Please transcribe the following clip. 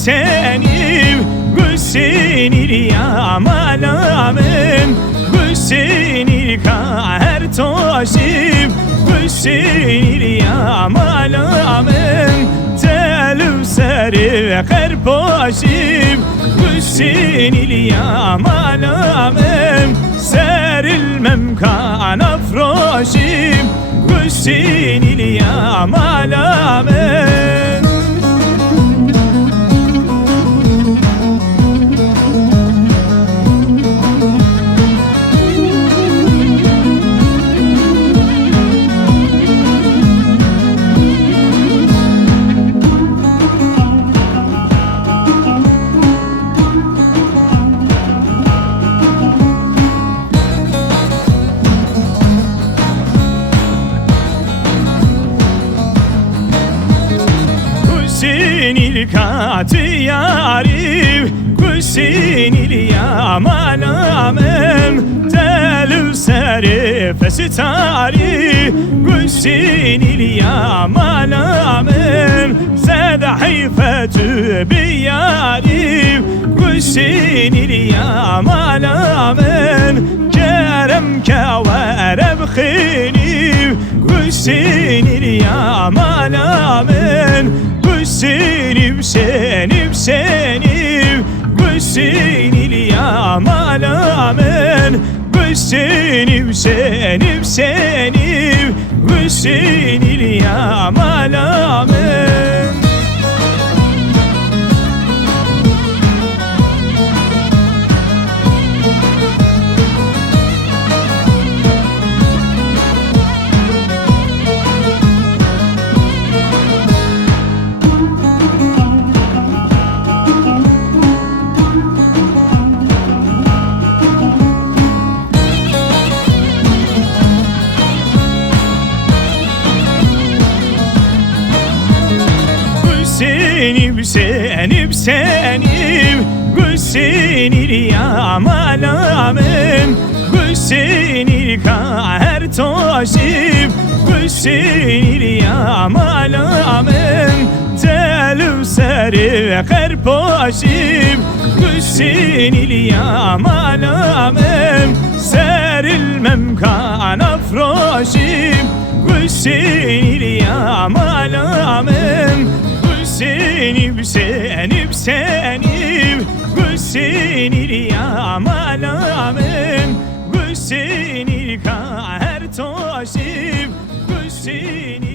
Senim Hüseyin'il yamalamım Hüseyin'il kaher toşim Hüseyin'il yamalamım Telü seri kerpoşim Hüseyin'il yamalamım Serilmem kanafroşim Hüseyin'il yamalamım Hüseyin'il katı yarim Hüseyin'il yamalamım Telü seri fesitari Hüseyin'il yamalamım Zedahifetü biyarim Hüseyin'il yamalamım Kerem keverem khinim Hüseyin'il yamalamım Hüseyin'im senim Hüseyin'il yamalamın Hüseyin'im senim Hüseyin'il yamalamın Senim Hüseyin'il yamalamım Hüseyin'il kaher toşim Hüseyin'il yamalamım Telü seri kerpoşim Hüseyin'il yamalamım Serilmem kanafroşim Hüseyin'il yamalamım Hüseyin'im Hüseyin'il yamalamım Hüseyin'il kaher toşim Hüseyin'il